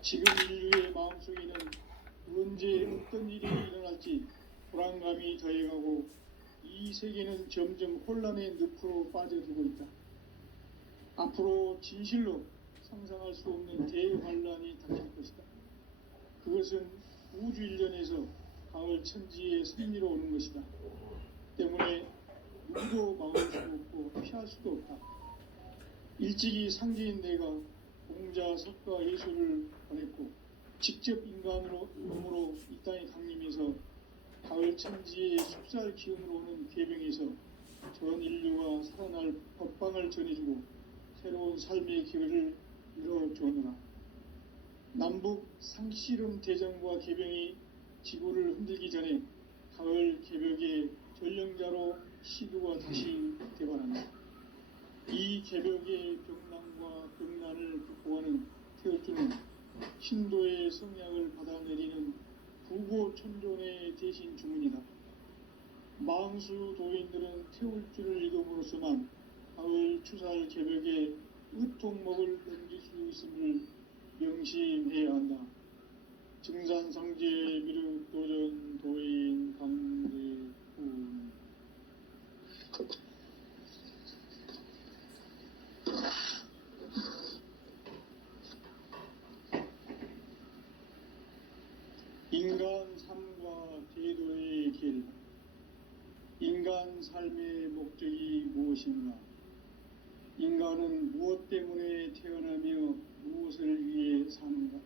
지금 인류의 마음속에는 언제 어떤 일이 일어날지 불안감이 더해가고 이 세계는 점점 혼란의 늪으로 빠져들고 있다. 앞으로 진실로 상상할 수 없는 대환란이 닥칠 것이다. 그것은 우주 일련에서 가을 천지의 섭리로 오는 것이다. 때문에 누구도 막을 수 없고 피할 수도 없다. 일찍이 상제인 내가 공자, 석가, 예수를 보냈고 직접 인간으로 이 땅에 강림해서 가을 천지의 숲살 기운으로 오는 계병에서 전 인류가 살아날 법방을 전해주고 새로운 삶의 기회를 이뤄주느라. 남북 상씨름 대전과 계병이 지구를 흔들기 전에 가을 개벽의 전령자로 시두가 다시 개발한다. 이 개벽의 병난과 병난을 극복하는 태울주는 신도의 성향을 받아내리는 부고천존의 대신 주문이다. 망수 도인들은 태울주를 읽음으로써만 가을 추살 개벽의 의통목을 넘길 수 있음을 명심해야 한다. 증산상제 미륵도전 도인 강대훈. 인간 삶과 제도의 길. 인간 삶의 목적이 무엇인가? 인간은 무엇 때문에 태어나며 무엇을 위해 사는가?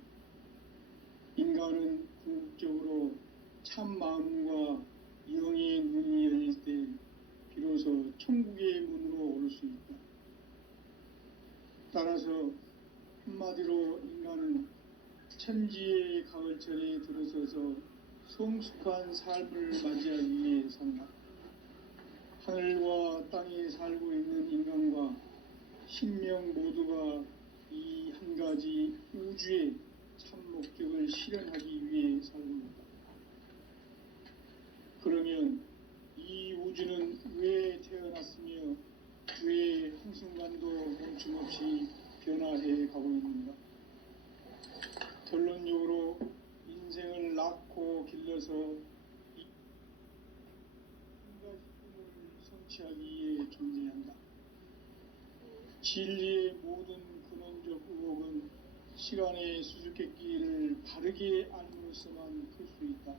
인간은 궁극적으로 참 마음과 영의 눈이 열릴 때 비로소 천국의 문으로 오를 수 있다. 따라서 한마디로 인간은 천지의 가을철에 들어서서 성숙한 삶을 맞이하기 위해 산다. 하늘과 땅에 살고 있는 인간과 신명 모두가 이 한 가지 우주의 참 목적을 실현하기 위해 살고 있다. 그러면 이 우주는 왜 태어났으며 왜 한순간도 멈춤없이 변화해 가고 있는가? 결론적으로 인생을 낳고 길러서 이 한 가지 꿈을 성취하기 위해 존재한다. 진리의 모든 근원적 의혹은 시간의 수수께끼를 바르게 알므로써만 풀 수 있다.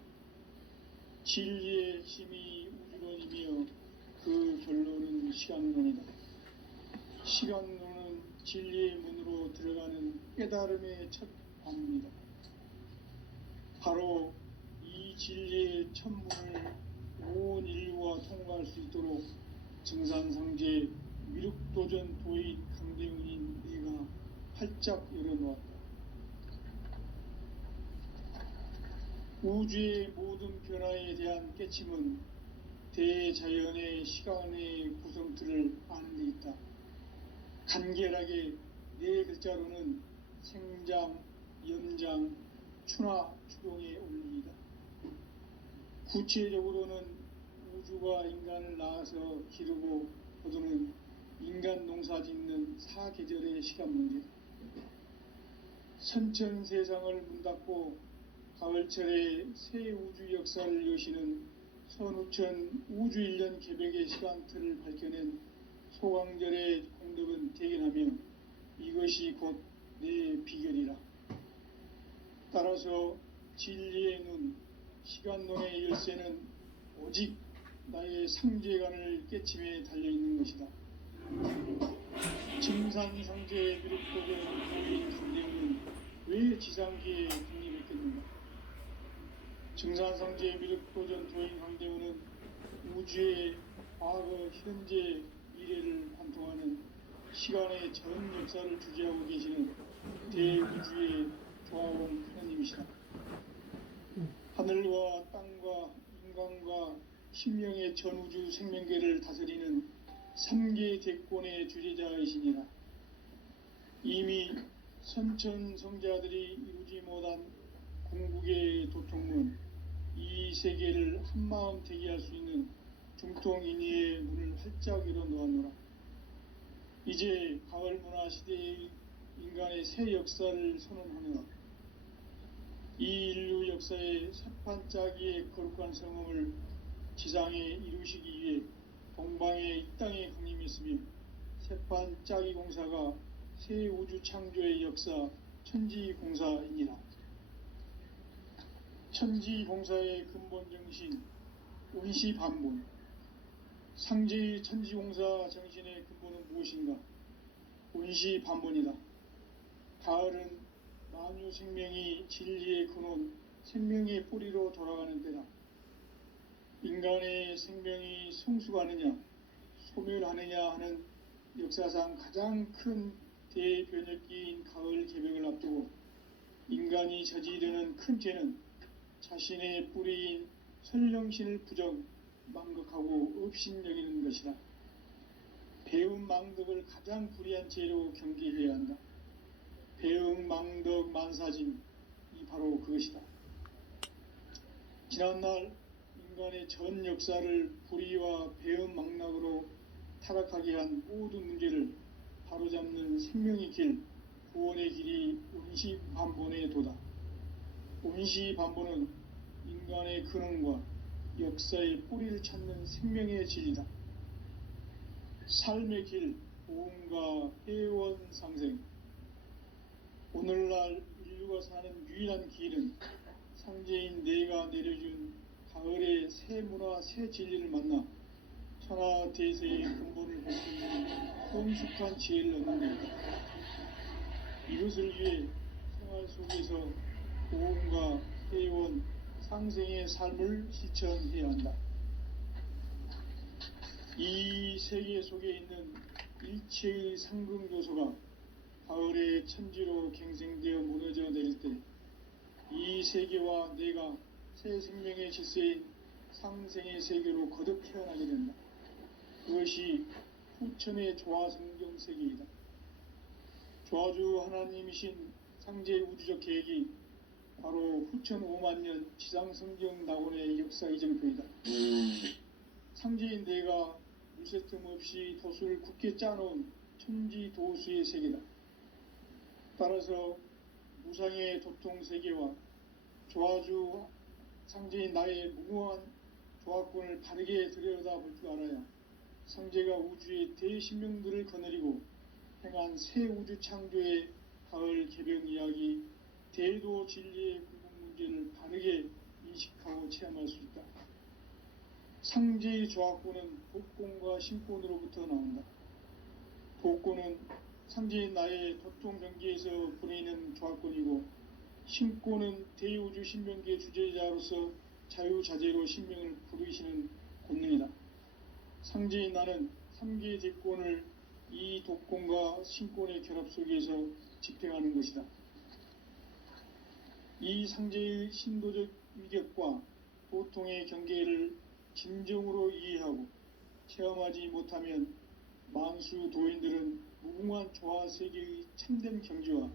진리의 핵심이 우주론이며 그 결론은 시간론이다. 시간론은 진리의 문으로 들어가는 깨달음의 첫 관문이다. 바로 이 진리의 첫 문을 온 인류가 통과할 수 있도록 증산상제 미륵도전 도인 강대훈인 내가 활짝 열어놓았다. 우주의 모든 변화에 대한 깨침은 대자연의 시간의 구성틀을 아는 데 있다. 간결하게 네 글자로는 생장, 연장, 추나 추동의 원리이다. 구체적으로는 우주가 인간을 낳아서 기르고 거두는 인간 농사 짓는 사계절의 시간 문제. 선천 세상을 문닫고 가을철에 새 우주 역사를 여시는 선우천 우주일년 개벽의 시간틀을 밝혀낸 소강절의 공덕은 대견하며 이것이 곧 내 비결이라. 따라서 진리의 눈, 시간론의 열쇠는 오직 나의 상제관을 깨침에 달려있는 것이다. 증산상제 미륵도전 도인 강대훈은 왜 지상계에 독립했겠는가? 증산상제 미륵도전 도인 강대훈은 우주의 과거, 현재, 미래를 관통하는 시간의 전 역사를 주재하고 계시는 대우주의 조화원 하나님이시다. 하늘과 땅과 인간과 신명의 전우주 생명계를 다스리는 3계 대권의 주재자이시니라. 이미 선천성자들이 이루지 못한 궁극의 도통문, 이 세계를 한마음 되게 할 수 있는 중통인의의 문을 활짝 열어놓았노라. 이제 가을 문화 시대의 인간의 새 역사를 선언하며 이 인류 역사의 새판짜기의 거룩한 성음을 지상에 이루시기 위해 동방의 이 땅에 강림했으며 새판짜기 공사가 새 우주 창조의 역사 천지공사입니다. 천지공사의 근본 정신 운시반본. 상제의 천지공사 정신의 근본은 무엇인가? 운시반본이다. 가을은 만유 생명이 진리의 근원, 생명의 뿌리로 돌아가는 때다. 인간의 생명이 성숙하느냐, 소멸하느냐 하는 역사상 가장 큰 대변혁기인 가을 개벽을 앞두고 인간이 저지르는 큰 죄는 자신의 뿌리인 설령신을 부정, 망극하고 업신여기는 것이다. 배움 망덕을 가장 불의한 죄로 경계해야 한다. 배움 망덕 만사진이 바로 그것이다. 지난날 인간의 전 역사를 불의와 배움 망락으로 타락하게 한 모든 문제를 바로잡는 생명의 길, 구원의 길이 운시반본의 도다. 운시반본은 인간의 근원과 역사의 뿌리를 찾는 생명의 진리다. 삶의 길, 보험과 해원상생. 오늘날 인류가 사는 유일한 길은 상제인 내가 내려준 가을의 새 문화, 새 진리를 만나 천하대세의 근본을 볼 수 있는 성숙한 지혜를 얻는 것이다. 이것을 위해 생활 속에서 보험과 해원, 상생의 삶을 실천해야 한다. 이 세계 속에 있는 일체의 상금 요소가 가을의 천지로 갱생되어 무너져 내릴 때 이 세계와 내가 새 생명의 질서인 상생의 세계로 거듭 태어나게 된다. 그것이 후천의 조화성경 세계이다. 조화주 하나님이신 상제 우주적 계획이 바로 후천 5만년 지상성경 낙원의 역사 이정표이다. 상제인 내가 물새 틈 없이 도수를 굳게 짜놓은 천지도수의 세계다. 따라서 무상의 도통세계와 조화주 상제인 나의 무궁한 조화권을 바르게 들여다볼 줄 알아야 상제가 우주의 대신명들을 거느리고 행한 새 우주 창조의 가을 개벽 이야기, 대도 진리의 궁극 문제를 바르게 인식하고 체험할 수 있다. 상제의 조화권은 복권과 신권으로부터 나온다. 복권은 상제인 나의 도통 경계에서 보내는 조화권이고, 신권은 대우주 신명기의 주제자로서 자유자재로 신명을 부르시는 권능이다. 상제인 나는 3개의 대권을 이 독권과 신권의 결합 속에서 집행하는 것이다. 이 상제의 신도적 위격과 도통의 경계를 진정으로 이해하고 체험하지 못하면 만수 도인들은 무궁한 조화 세계의 참된 경지와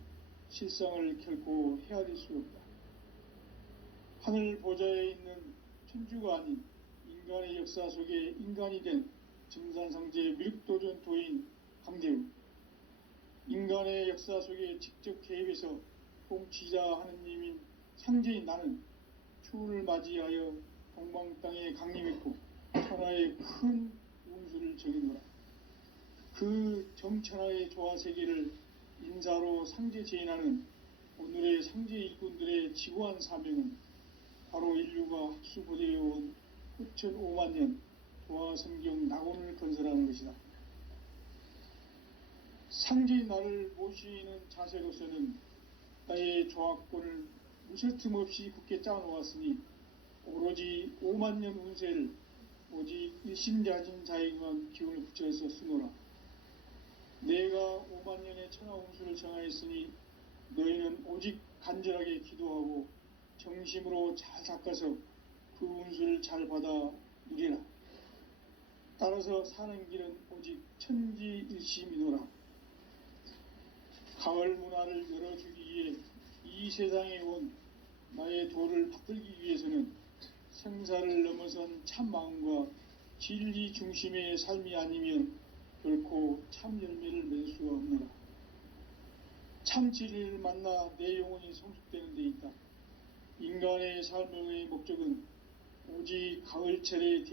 실상을 결코 헤아릴 수 없다. 하늘 보좌에 있는 천주가 아닌 인간의 역사 속에 인간이 된 증산상제 밀도전 도인 강대우, 인간의 역사 속에 직접 개입해서 통치자 하느님인 상제인 나는 추운을 맞이하여 동방 땅에 강림했고 천하의 큰 운수를 정해노라. 그 정천하의 조화세계를 인사로 상제 제인하는 오늘의 상제 일꾼들의 지구한 사명은 바로 인류가 학수고대해온 후천 5만년 조화성경 낙원을 건설하는 것이다. 상제인 나를 모시는 자세로서는 나의 조화권을 무쇠틈 없이 굳게 짜놓았으니 오로지 5만년 운세를 오직 일심자진 자에게만 기운을 붙여서 쓰노라. 내가 5만년의 천하 운수를 정하였으니 너희는 오직 간절하게 기도하고 정심으로 잘 닦아서 그 운수를 잘 받아 누리라. 따라서 사는 길은 오직 천지일심이노라. 가을 문화를 열어주기 위해 이 세상에 온 나의 도를 받들기 위해서는 생사를 넘어선 참 마음과 진리 중심의 삶이 아니면 결코 참 열매를 맺을 수가 없노라. 참 진리를 만나 내 영혼이 성숙되는 데 있다. 인간의 삶의 목적은 오직 가을철의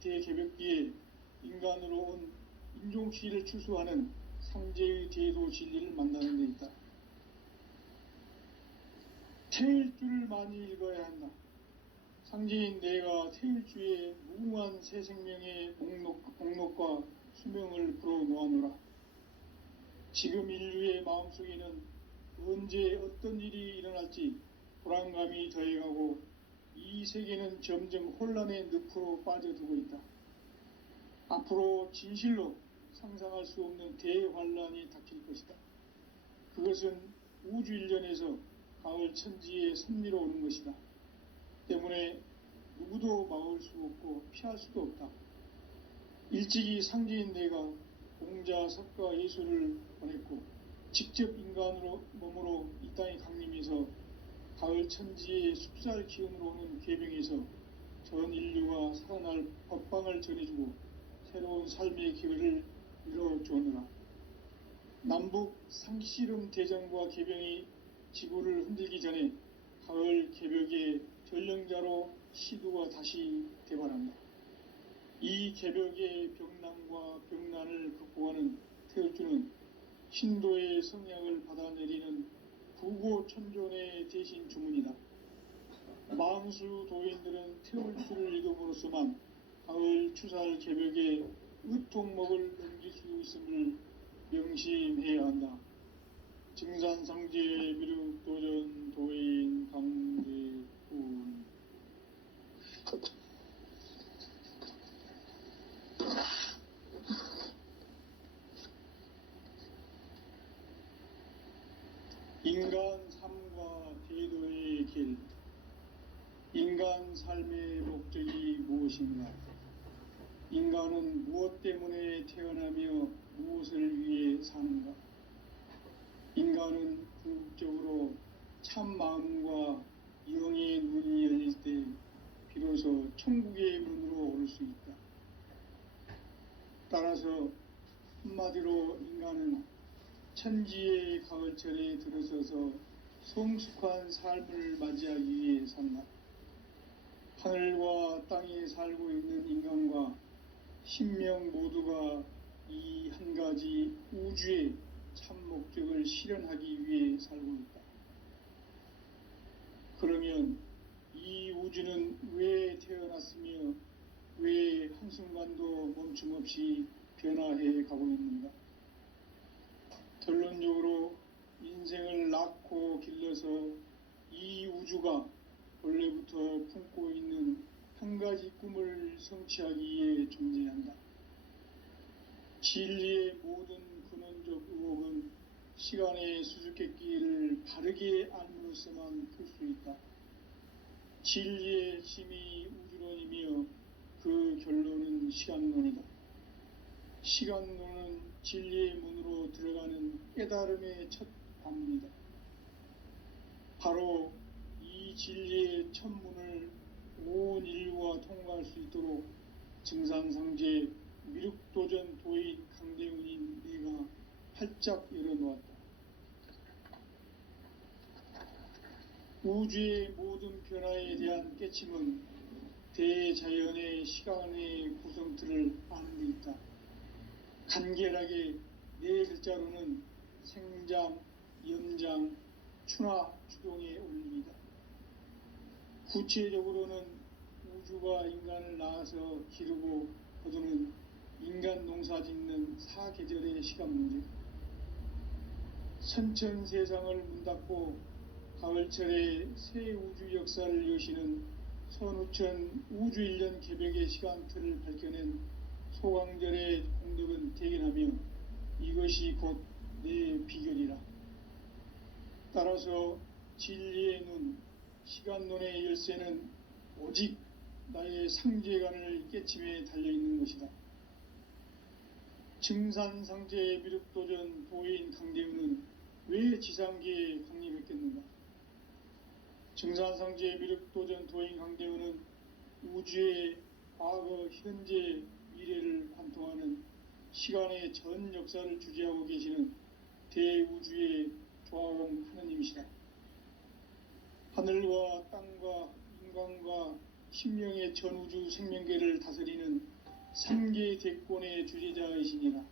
대개벽기에 인간으로 온 인종시를 추수하는 상제의 대도 진리를 만나는 데 있다. 태일 줄을 많이 읽어야 한다. 상제인 내가 태일주의 무궁한 새 생명의 목록과 수명을 불어놓아노라. 지금 인류의 마음속에는 언제 어떤 일이 일어날지 불안감이 더해가고 이 세계는 점점 혼란의 늪으로 빠져들고 있다. 앞으로 진실로 상상할 수 없는 대환란이 닥칠 것이다. 그것은 우주 일련에서 가을 천지에 섭리로 오는 것이다. 때문에 누구도 막을 수 없고 피할 수도 없다. 일찍이 상제인 내가 공자, 석가, 예수를 보냈고 직접 인간으로 몸으로 이 땅에 강림해서 가을 천지의 숲살 기운으로 오는 계병에서 전 인류가 살아날 법방을 전해주고 새로운 삶의 기회를 이뤄주느라. 남북 상씨름 대전과 계병이 지구를 흔들기 전에 가을 개벽의 전령자로 시두가 다시 대발한다. 이 개벽의 병난과 병난을 극복하는 태울주는 신도의 성약을 받아내리는 부고천존의 대신 주문이다. 망수 도인들은 태울주를 읽음으로써만 가을 추살 개벽의 의통목을 넘길 수 있음을 명심해야 한다. 증산상제 미륵도전 도인 강대훈. 인간 삶과 대도의 길. 인간 삶의 목적이 무엇인가? 인간은 무엇 때문에 태어나며 무엇을 위해 사는가? 인간은 궁극적으로 참 마음과 영의 눈이 열릴 때 비로소 천국의 문으로 올 수 있다. 따라서 한마디로 인간은 천지의 가을철에 들어서서 성숙한 삶을 맞이하기 위해 산다. 하늘과 땅에 살고 있는 인간과 신명 모두가 이 한 가지 우주의 참 목적을 실현하기 위해 살고 있다. 그러면 이 우주는 왜 태어났으며 왜 한순간도 멈춤없이 변화해 가고 있는가? 결론적으로 인생을 낳고 길러서 이 우주가 원래부터 품고 있는 한 가지 꿈을 성취하기 위해 존재한다. 진리의 모든 근원적 의혹은 시간의 수수께끼를 바르게 알므로써만 풀 수 있다. 진리의 핵심이 우주론이며 그 결론은 시간론이다. 시간론은 진리의 문으로 들어가는 깨달음의 첫 관문이다. 바로 이 진리의 첫 문을 온 인류가 통과할 수 있도록 증산상제 미륵도전 도인 강대훈인 내가 활짝 열어놓았다. 우주의 모든 변화에 대한 깨침은 대자연의 시간의 구성틀을 아는 데 있다. 간결하게 네 글자로는 생장, 연장, 추나, 추동의 올림이다. 구체적으로는 우주가 인간을 낳아서 기르고 거두는 인간 농사 짓는 사계절의 시간 문제. 선천 세상을 문 닫고 가을철에 새 우주 역사를 여시는 선우천 우주 일년 개벽의 시간틀을 밝혀낸 소강절의 공덕은 대견하며 이것이 곧 내 비결이라. 따라서 진리의 눈, 시간론의 열쇠는 오직 나의 상제관을 깨침에 달려있는 것이다. 증산상제 미륵도전 도인 강대훈은 왜 지상계에 강림했겠는가? 증산상제 미륵도전 도인 강대훈은 우주의 과거, 현재, 미래를 관통하는 시간의 전 역사를 주재하고 계시는 대우주의 조화원 하느님이시다. 하늘과 신명의 전우주 생명계를 다스리는 3계 대권의 주제자이시니라.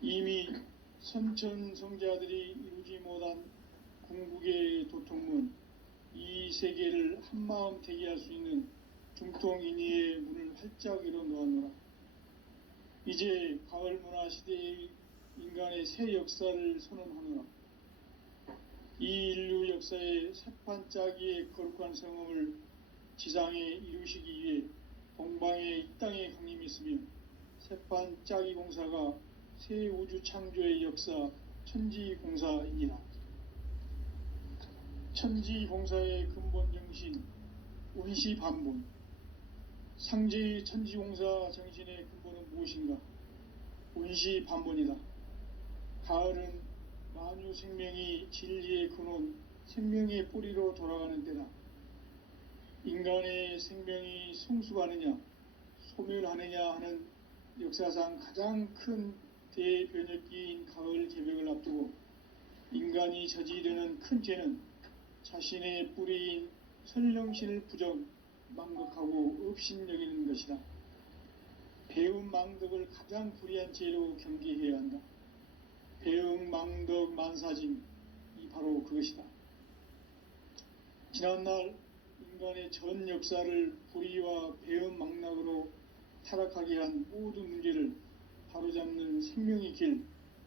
이미 선천성자들이 이루지 못한 궁극의 도통문, 이 세계를 한마음 되게 할 수 있는 중통인의의 문을 활짝 열어 놓았노라. 이제 가을 문화 시대의 인간의 새 역사를 선언하노라. 이 인류 역사의 새판짜기의 거룩한 성음을 지상에 이루시기 위해 동방의 이 땅에 강림했으며 새판짜기 공사가 새 우주 창조의 역사 천지공사이니라. 천지공사의 근본 정신 운시반본. 상제의 천지공사 정신의 근본은 무엇인가? 운시반본이다. 가을은 만유 생명이 진리의 근원, 생명의 뿌리로 돌아가는 때다. 인간의 생명이 성숙하느냐, 소멸하느냐 하는 역사상 가장 큰 대변혁기인 가을 개벽을 앞두고 인간이 저지르는 큰 죄는 자신의 뿌리인 선령신을 부정, 망극하고 업신여기는 것이다. 배움 망덕을 가장 불의한 죄로 경계해야 한다. 배움 망덕 만사짐이 바로 그것이다. 지난날 인간의 전 역사를 불의와 배움 망락으로 타락하게 한 모든 문제를 바로잡는 생명의 길,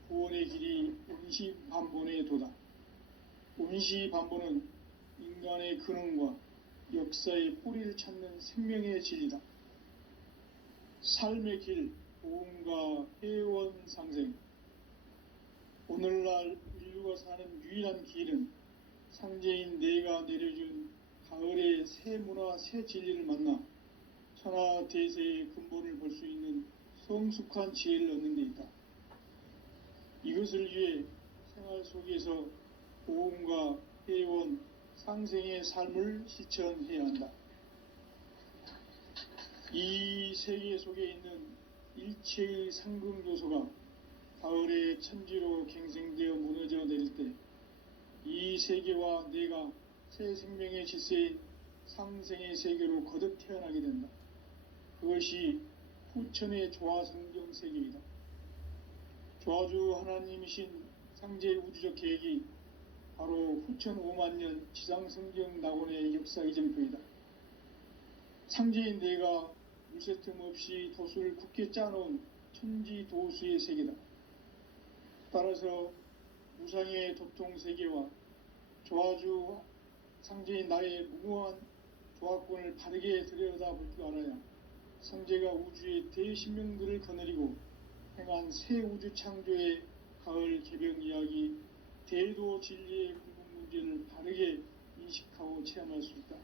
구원의 길이 운시반본의 도다. 운시반본은 인간의 근원과 역사의 뿌리를 찾는 생명의 진리다. 삶의 길, 보험과 회원 상생. 오늘날 인류가 사는 유일한 길은 상제인 내가 내려준 가을의 새 문화, 새 진리를 만나 천하 대세의 근본을 볼 수 있는 성숙한 지혜를 얻는 데 있다. 이것을 위해 생활 속에서 보험과 회원, 상생의 삶을 실천해야 한다. 이 세계 속에 있는 일체의 상금 요소가 가을의 천지로 갱생되어 무너져 내릴 때 이 세계와 내가 새 생명의 질서인 상생의 세계로 거듭 태어나게 된다. 그것이 후천의 조화성경 세계이다. 조화주 하나님이신 상제의 우주적 계획이 바로 후천 5만년 지상성경 낙원의 역사 이정표이다. 상제인 내가 물새틈 없이 도수를 굳게 짜놓은 천지도수의 세계다. 따라서 무상의 도통세계와 조화주 상제인 나의 무궁한 조화권을 바르게 들여다볼 줄 알아야 상제가 우주의 대신명들을 거느리고 행한 새 우주 창조의 가을 개벽 이야기, 대도 진리의 궁극 문제를 바르게 인식하고 체험할 수 있다.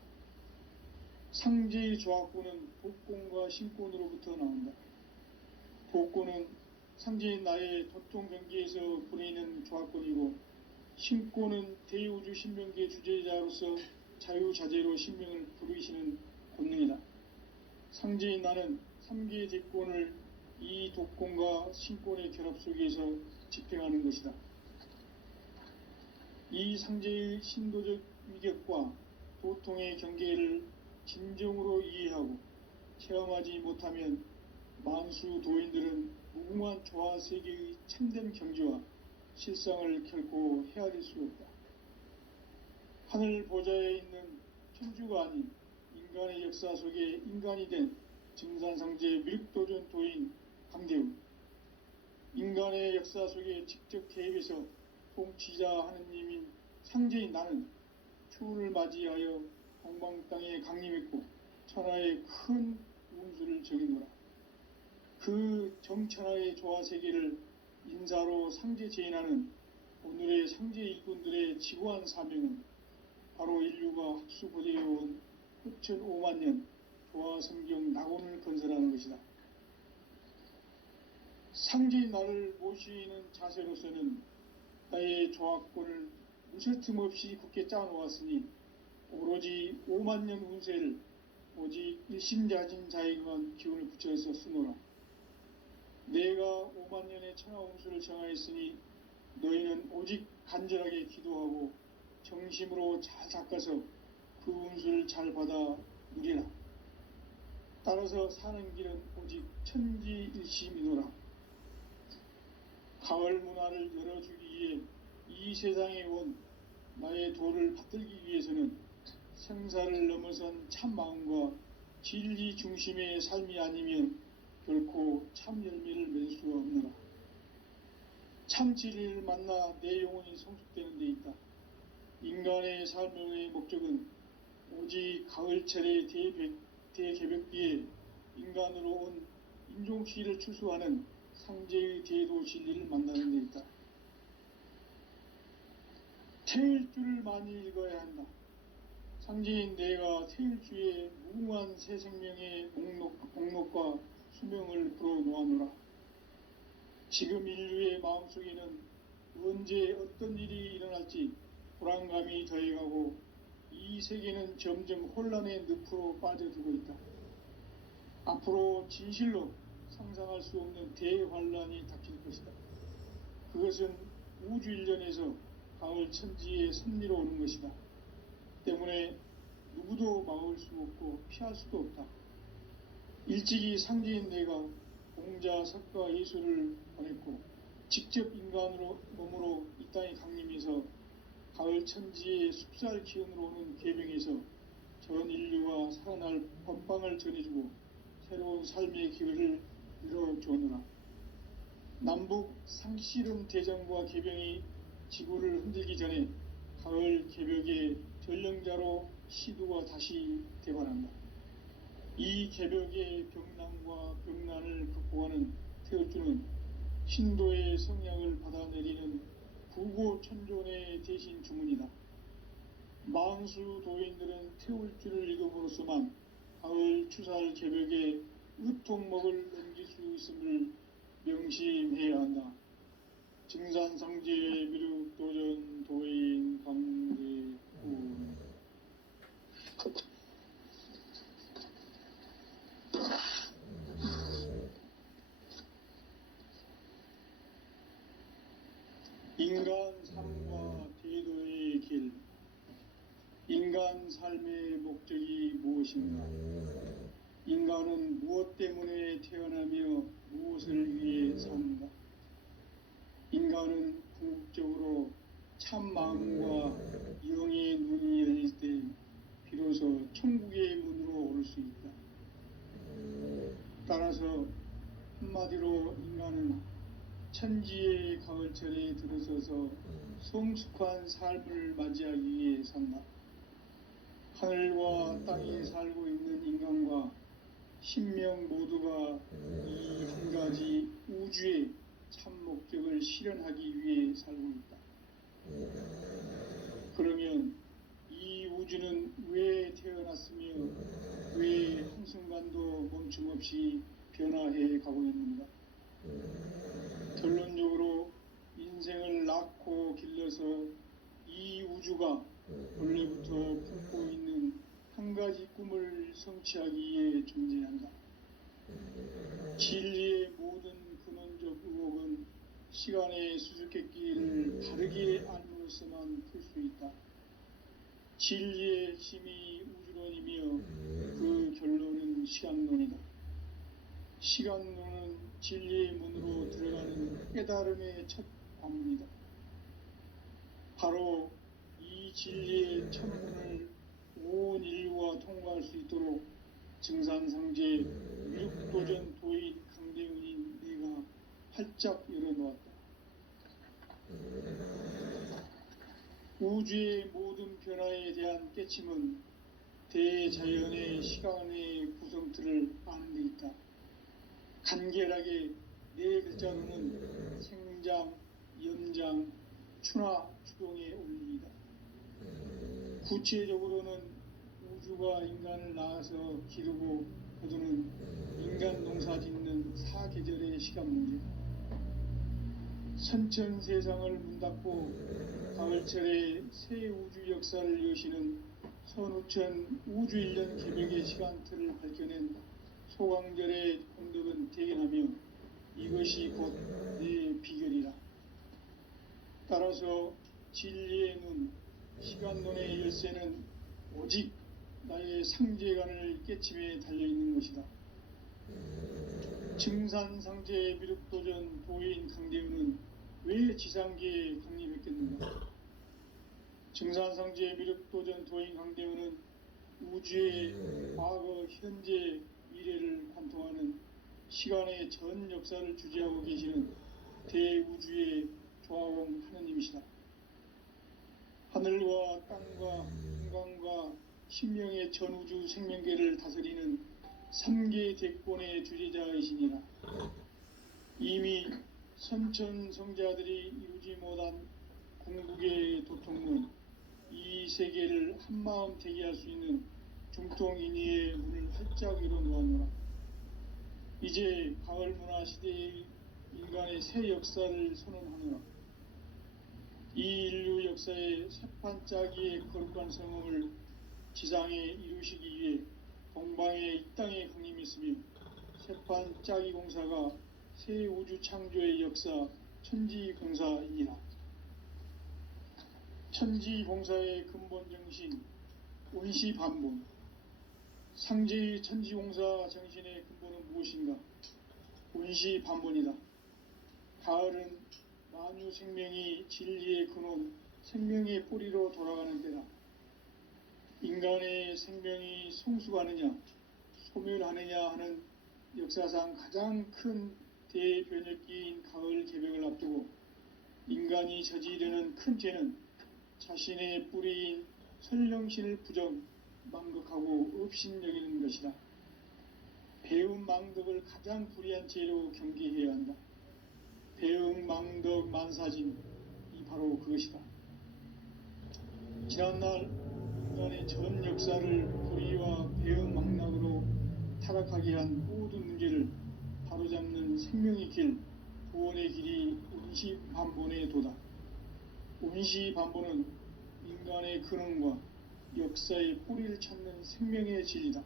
상제의 조화권은 복권과 신권으로부터 나온다. 복권은 상제인 나의 도통 경계에서 보내는 조화권이고, 신권은 대우주 신명계 주제자로서 자유자재로 신명을 부르시는 본능이다. 상제인 나는 3계 대권을 이 독권과 신권의 결합 속에서 집행하는 것이다. 이 상제의 신도적 위격과 도통의 경계를 진정으로 이해하고 체험하지 못하면 만수 도인들은 무궁한 조화세계의 참된 경지와 실상을 결코 헤아릴 수 없다. 하늘 보좌에 있는 천주가 아닌 인간의 역사 속에 인간이 된 증산상제 밀도전 도인 강대우, 인간의 역사 속에 직접 개입해서 통치자 하느님인 상제인 나는 추운을 맞이하여 동방 땅에 강림했고 천하의 큰 운수를 적이노라. 그 정천하의 조화세계를 인사로 상제 제인하는 오늘의 상제 일꾼들의 지구한 사명은 바로 인류가 학수고대해온 후천 5만년 조화성경 낙원을 건설하는 것이다. 상제인 나를 모시는 자세로서는 나의 조화권을 무쇠틈 없이 굳게 짜놓았으니 오로지 5만년 운세를 오직 일심자진 자에게만 기운을 붙여서 쓰노라. 내가 5만년의 천하 운수를 정하였으니 너희는 오직 간절하게 기도하고 정심으로 잘 닦아서 그 운수를 잘 받아 누리라. 따라서 사는 길은 오직 천지일심이노라. 가을 문화를 열어주기 위해 이 세상에 온 나의 도를 받들기 위해서는 생사를 넘어선 참 마음과 진리 중심의 삶이 아니면 결코 참 열매를 맺을 수 없노라. 참 진리를 만나 내 영혼이 성숙되는 데 있다. 인간의 삶의 목적은 오직 가을철의 대개벽기에 인간으로 온 인종시를 추수하는 상제의 대도 진리를 만나는 데 있다. 태일주를 많이 읽어야 한다. 상제인 내가 태일주의 무궁한 새 생명의 목록과 수명을 불어놓아노라. 지금 인류의 마음속에는 언제 어떤 일이 일어날지 불안감이 더해가고 이 세계는 점점 혼란의 늪으로 빠져들고 있다. 앞으로 진실로 상상할 수 없는 대환란이 닥칠 것이다. 그것은 우주 일련에서 가을 천지의 섭리로 오는 것이다. 때문에 누구도 막을 수 없고 피할 수도 없다. 일찍이 상제인 내가 공자, 석가, 예수를 보냈고 직접 인간으로 몸으로 이 땅에 강림해서 가을 천지의 숲살 기운으로 오는 계명에서 전 인류와 살아날 법방을 전해주고 새로운 삶의 기회를 열어주었노라. 남북 상씨름 대전과 계병이 지구를 흔들기 전에 가을 개벽의 전령자로 시두가 다시 대발한다. 이 개벽의 병난과 병난을 극복하는 태울주는 신도의 성향을 받아내리는 부고천존의 대신 주문이다. 만수 도인들은 태울주를 읽음으로써만 가을 추살 개벽의 으통목을 넘길 수 있음을 명심해야 한다. 증산상제의 미륵도전 도인 강대구. 인간 삶과 대도의 길. 인간 삶의 목적이 무엇인가? 인간은 무엇 때문에 태어나며 무엇을 위해 사는가? 인간은 궁극적으로 참 마음과 영의 눈이 열릴 때 비로소 천국의 문으로 오를 수 있다. 따라서 한마디로 인간은 천지의 가을철에 들어서서 성숙한 삶을 맞이하기 위해 산다. 하늘과 땅에 살고 있는 인간과 신명 모두가 이 한 가지 우주의 참 목적을 실현하기 위해 살고 있다. 그러면 이 우주는 왜 태어났으며 왜 한순간도 멈춤 없이 변화해 가고 있는가? 결론적으로 인생을 낳고 길러서 이 우주가 원래부터 품고 있는 한 가지 꿈을 성취하기 위해 존재한다. 진리의 모든 근원적 의혹은 시간의 수수께끼를 바르게 알므로써만 풀 수 있다. 진리의 힘이 우주론이며 그 결론은 시간론이다. 시간론은 진리의 문으로 들어가는 깨달음의 첫 관문이다. 바로 이 진리의 첫 문을 온 인류가 통과할 수 있도록 증산상제 미륵도전 도인 강대훈인 내가 활짝 열어놓았다. 우주의 모든 변화에 대한 깨침은 대자연의 시간의 구성틀을 아는 데 있다. 간결하게 네 글자로는 생장, 연장, 추나 추동의 원리이다. 구체적으로는 우주가 인간을 낳아서 기르고 거두는 인간 농사 짓는 사계절의 시간 문제다. 선천 세상을 문 닫고 가을철에 새 우주 역사를 여시는 선우천 우주일년 개벽의 시간틀을 밝혀낸 소강절의 공덕은 대견하며 이것이 곧 내 비결이라. 따라서 진리의 눈, 시간론의 열쇠는 오직 나의 상제관을 깨침에 달려있는 것이다. 증산상제 미륵도전 도인 강대우는 왜 지상계에 강림했겠는가? 증산상제 미륵도전 도인 강대우는 우주의 과거, 현재, 미래를 관통하는 시간의 전 역사를 주재하고 계시는 대우주의 조화원 하느님이시다. 하늘과 땅과 인간과 신명의 전우주 생명계를 다스리는 3계 대권의 주재자이시니라. 이미 선천성자들이 이루지 못한 궁극의 도통문, 이 세계를 한마음 대기할 수 있는 중통인의의 문을 활짝 열어놓았노라. 이제 가을 문화 시대의 인간의 새 역사를 선언하노라. 이 인류 역사의 새판짜기의 거룩한 성음을 지상에 이루시기 위해 동방의 이 땅에 강림했으며 새판짜기 공사가 새 우주 창조의 역사 천지공사이니라. 천지공사의 근본 정신 온시반본. 상제의 천지공사 정신의 근본은 무엇인가? 온시반본이다. 가을은 만유 생명이 진리의 근원, 생명의 뿌리로 돌아가는 때다. 인간의 생명이 성숙하느냐, 소멸하느냐 하는 역사상 가장 큰 대변혁기인 가을 개벽을 앞두고 인간이 저지르는 큰 죄는 자신의 뿌리인 설령신을 부정, 망극하고 업신여기는 것이다. 배움 망덕을 가장 불의한 죄로 경계해야 한다. 배움 망덕 만사진, 이 바로 그것이다. 지난날 인간의 전 역사를 불의와 배움 망락으로 타락하게 한 모든 문제를 바로잡는 생명의 길, 구원의 길이 온시반본의 도다. 온시반본은 인간의 근원과 역사의 뿌리를 찾는 생명의 진리다.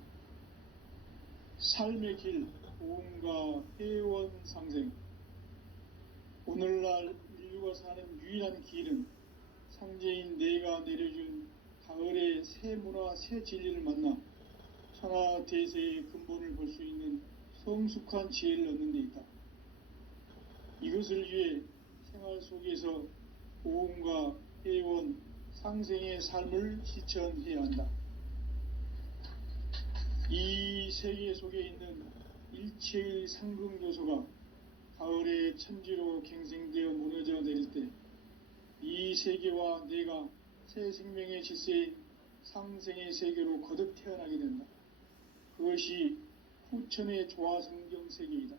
삶의 길, 보험과 회원 상생. 오늘날 인류가 사는 유일한 길은 상제인 내가 내려준 가을의 새 문화, 새 진리를 만나 천하 대세의 근본을 볼 수 있는 성숙한 지혜를 얻는 데 있다. 이것을 위해 생활 속에서 보험과 회원, 상생의 삶을 실천해야 한다. 이 세계 속에 있는 일체의 상금교소가 가을의 천지로 갱생되어 무너져 내릴 때 이 세계와 내가 새 생명의 질서인 상생의 세계로 거듭 태어나게 된다. 그것이 후천의 조화성경 세계이다.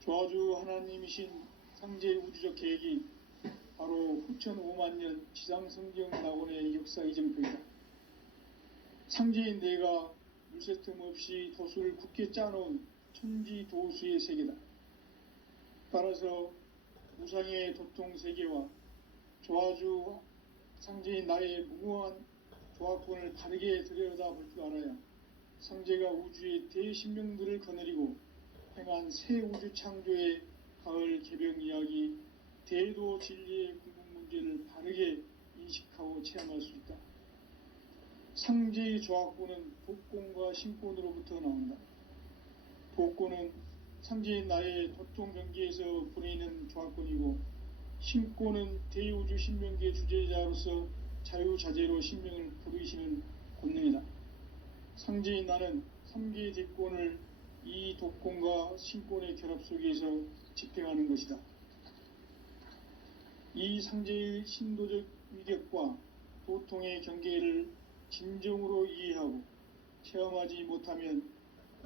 조화주 하나님이신 상제 우주적 계획이 바로 후천 5만년 지상성경 낙원의 역사 이정표이다. 상제인 내가 물새 틈 없이 도수를 굳게 짜놓은 천지도수의 세계다. 따라서 무상의 도통세계와 조화주 상제인 나의 무궁한 조화권을 바르게 들여다볼 줄 알아야 상제가 우주의 대신명들을 거느리고 행한 새 우주 창조의 가을 개벽 이야기, 대도 진리의 궁극 문제를 바르게 인식하고 체험할 수 있다. 상제의 조화권은 복권과 신권으로부터 나온다. 복권은 상제인 나의 도통 경계에서 보내는 조화권이고, 신권은 대우주 신명계 주제자로서 자유자재로 신명을 부르시는 권능이다. 상제인 나는 3개의 대권을 이 독권과 신권의 결합 속에서 집행하는 것이다. 이 상제의 신도적 위력과 도통의 경계를 진정으로 이해하고 체험하지 못하면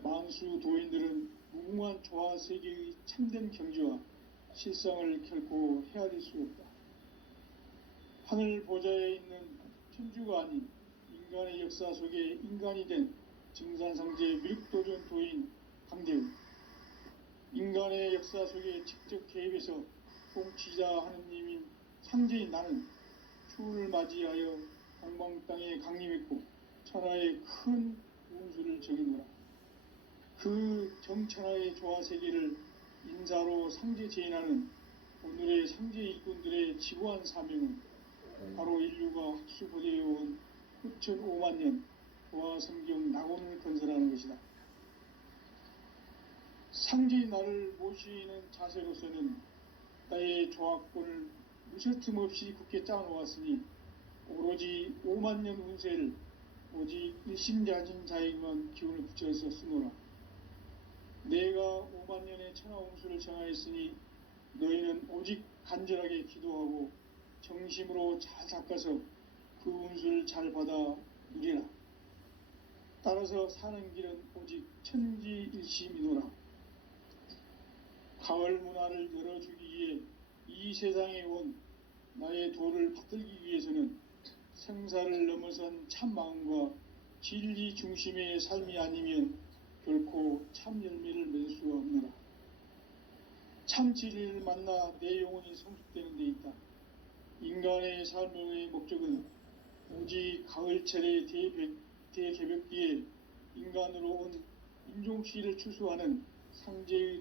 만수 도인들은 무궁한 조화세계의 참된 경지와 실상을 결코 헤아릴 수 없다. 하늘 보좌에 있는 천주가 아닌 인간의 역사 속에 인간이 된 증산상제 미륵도전 도인 강대우. 인간의 역사 속에 직접 개입해서 통치자 하느님인 상제인 나는 추운을 맞이하여 동방 땅에 강림했고 천하의 큰 운수를 적이노라. 그 정천하의 조화세계를 인사로 상제 제인하는 오늘의 상제 일꾼들의 지구한 사명은 바로 인류가 흡수보되어온 후천 5만년 부와 성경 낙원을 건설하는 것이다. 상제의 나를 모시는 자세로서는 나의 조합권을 무셔틈 없이 굳게 짜놓았으니 오로지 5만 년 운세를 오직 일심자진 자에게만 기운을 붙여서 쓰노라. 내가 5만 년의 천하 운수를 정하였으니 너희는 오직 간절하게 기도하고 정심으로 잘 닦아서 그 운수를 잘 받아 누리라. 따라서 사는 길은 오직 천지일심이노라. 가을 문화를 열어주기 위해 이 세상에 온 나의 도를 받들기 위해서는 생사를 넘어선 참 마음과 진리 중심의 삶이 아니면 결코 참 열매를 맺을 수가 없노라. 참 진리를 만나 내 영혼이 성숙되는 데 있다. 인간의 삶의 목적은 오직 가을철의 대개벽기에 인간으로 온 인종시를 추수하는 상제의